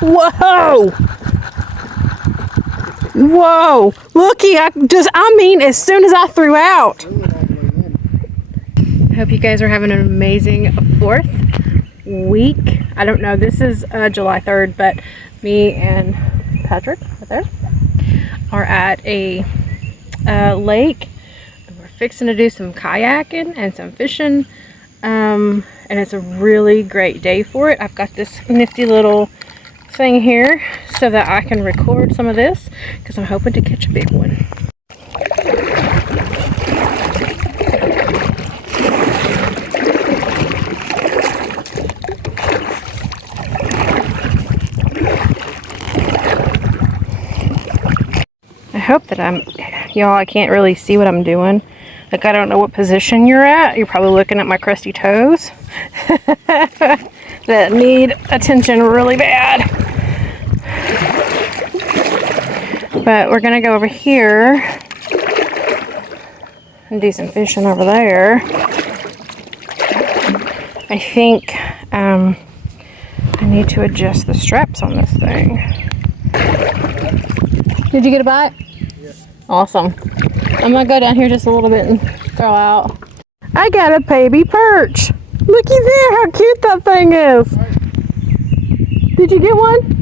Whoa! Whoa! Looky, I mean, as soon as I threw out. I hope you guys are having an amazing 4th week. I don't know, this is July 3rd, but me and Patrick, right there, are at a lake. We're fixing to do some kayaking and some fishing. And it's a really great day for it. I've got this nifty little thing here so that I can record some of this because I'm hoping to catch a big one. I hope that y'all, I can't really see what I'm doing. Like, I don't know what position you're at. You're probably looking at my crusty toes that need attention really bad. But we're gonna go over here and do some fishing over there. I think I need to adjust the straps on this thing. Did you get a bite? Yeah. Awesome. I'm gonna go down here just a little bit and throw out. I got a baby perch. Looky there, how cute that thing is. Did you get one?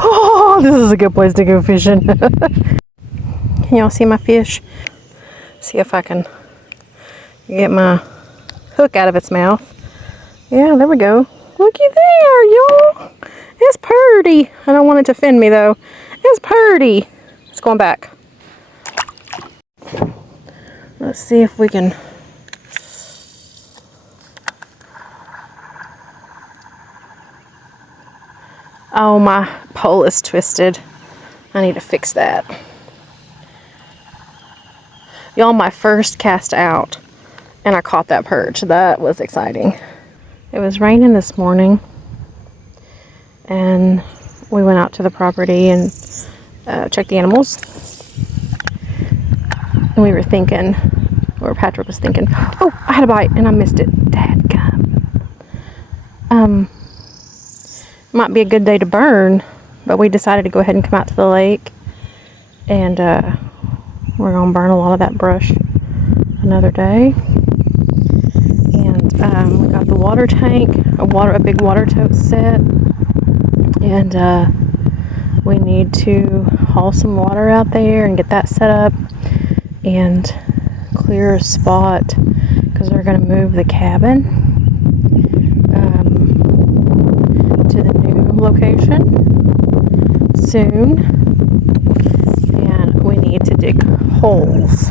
Oh, this is a good place to go fishing. Can y'all see my fish? See if I can get my hook out of its mouth. Yeah, there we go. Looky there, y'all. It's purty. I don't want it to offend me though. It's purty. It's going back. Let's see if we can. Oh, my pole is twisted. I need to fix that. Y'all, my first cast out, and I caught that perch. That was exciting. It was raining this morning, and we went out to the property and checked the animals. And we were thinking, or Patrick was thinking, oh, I had a bite and I missed it. Dadgum. Might be a good day to burn, but we decided to go ahead and come out to the lake, and we're gonna burn a lot of that brush another day. And we got the water tank, a big water tote set, and we need to haul some water out there and get that set up and clear a spot because we're going to move the cabin to the new location soon, and we need to dig holes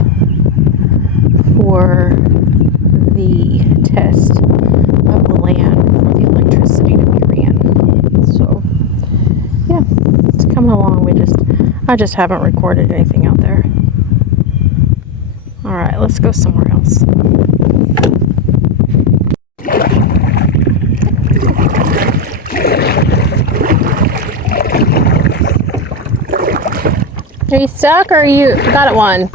for the test of the land for the electricity to be ran. So yeah, it's coming along. I just haven't recorded anything out there. All right, let's go somewhere else. Are you stuck or you got it one?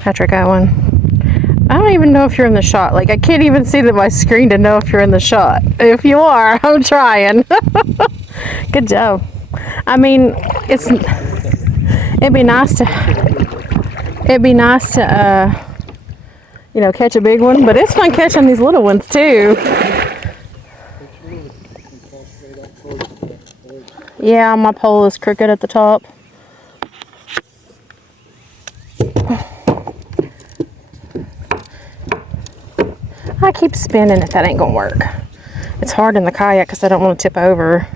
Patrick got one. I don't even know if you're in the shot. Like, I can't even see my screen to know if you're in the shot. If you are, I'm trying. Good job. I mean, it'd be nice to you know, catch a big one, but it's fun catching these little ones too. Yeah, my pole is crooked at the top. I keep spinning if that ain't gonna work. It's hard in the kayak because I don't want to tip over.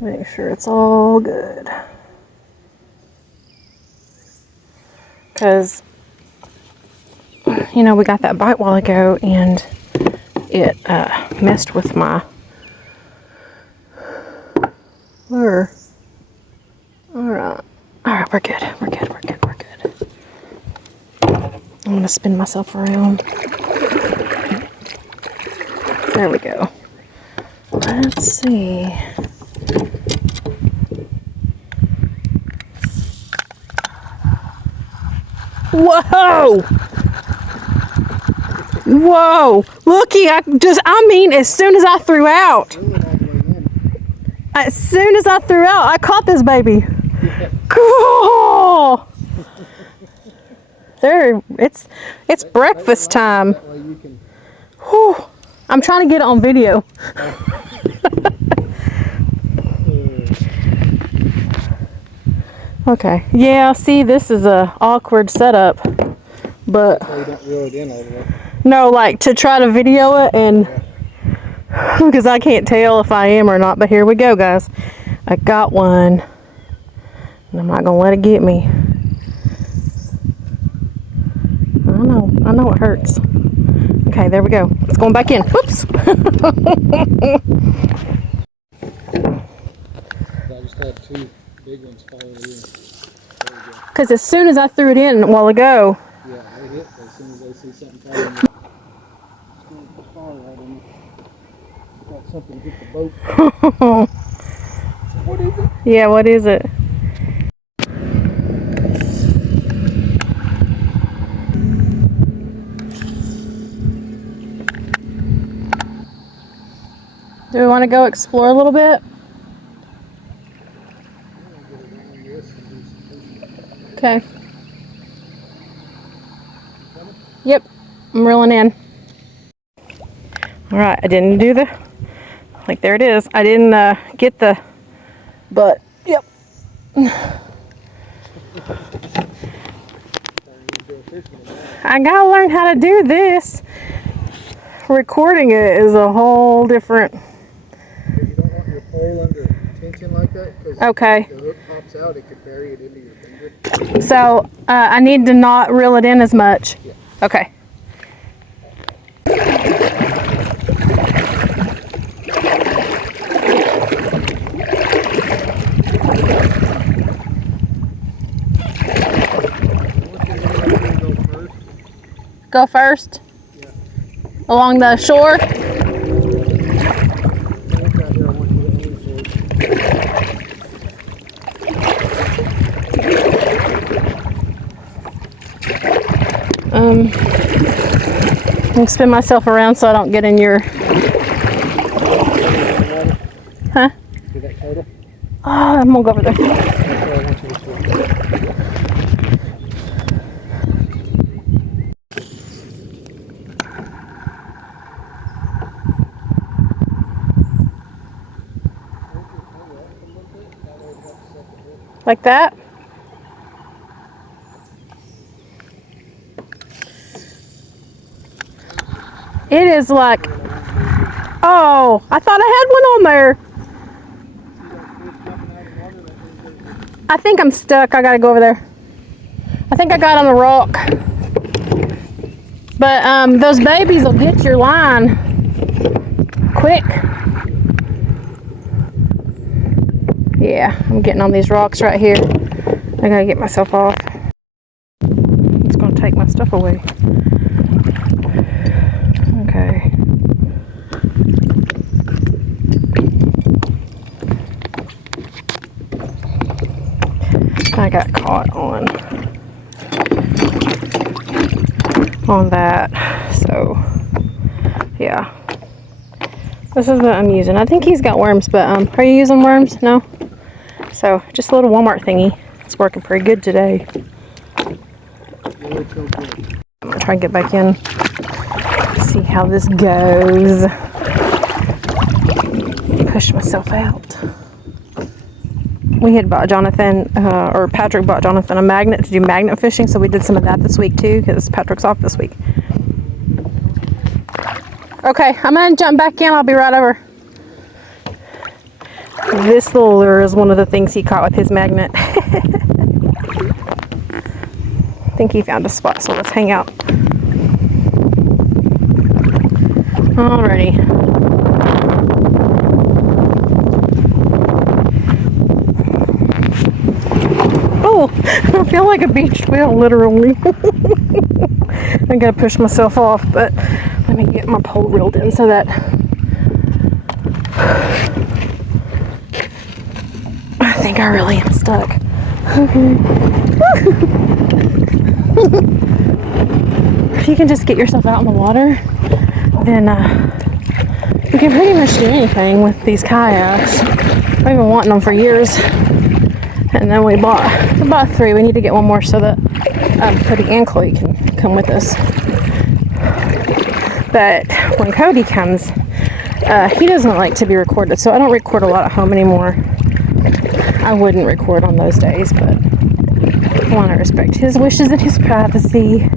Make sure it's all good. Because, you know, we got that bite a while ago and it messed with my lure. Alright, we're good. I'm gonna spin myself around. There we go. Let's see. Whoa! Whoa! Looky, I mean, as soon as I threw out. As soon as I threw out, I caught this baby. Cool! There, it's breakfast time. Whew. I'm trying to get it on video. Okay. Yeah, see, this is a awkward setup, but So you don't reel it in all the way. no, like to try to video it, and because I can't tell if I am or not. But here we go, guys. I got one, and I'm not gonna let it get me. I know it hurts. Okay, there we go. It's going back in. Whoops. I just had 2 big ones fall in. Because as soon as I threw it in a while ago. Yeah, they hit as soon as they see something fall in. It's going to put fire right in it. Got something to hit the boat. What is it? Yeah, what is it? Do we want to go explore a little bit? Okay. Yep, I'm reeling in. All right, I didn't do like there it is. I didn't get the, but yep. I gotta learn how to do this. Recording it is a whole different. You don't want your pole under tension like that, because Okay. if the hook pops out, it could bury it into your finger. So I need to not reel it in as much. Yeah. Okay. Go first? Yeah. Along the shore? I'm gonna spin myself around so I don't get in your. Huh? See that turtle? Oh, I'm gonna go over there. That's where I want you to swim. Like that? It is like, oh, I thought I had one on there. I think I'm stuck. I gotta go over there. I think I got on the rock. But those babies will get your line quick. Yeah, I'm getting on these rocks right here. I gotta get myself off. It's gonna take my stuff away. Okay. I got caught on that, so yeah. This is what I'm using. I think he's got worms, but are you using worms? No? So just a little Walmart thingy. It's working pretty good today. I'm gonna try and get back in. See how this goes. Push myself out. We had bought Jonathan, or Patrick bought Jonathan a magnet to do magnet fishing, so we did some of that this week too, because Patrick's off this week. Okay, I'm gonna jump back in. I'll be right over. This little lure is one of the things he caught with his magnet. I think he found a spot, so let's hang out. Alrighty. Oh, I feel like a beached whale, literally. I gotta push myself off, but let me get my pole reeled in so that I think I really am stuck. If you can just get yourself out in the water, then you can pretty much do anything with these kayaks. I've been wanting them for years. And then we bought 3. We need to get one more so that Cody and Chloe can come with us. But when Cody comes, he doesn't like to be recorded, so I don't record a lot at home anymore. I wouldn't record on those days, but I want to respect his wishes and his privacy.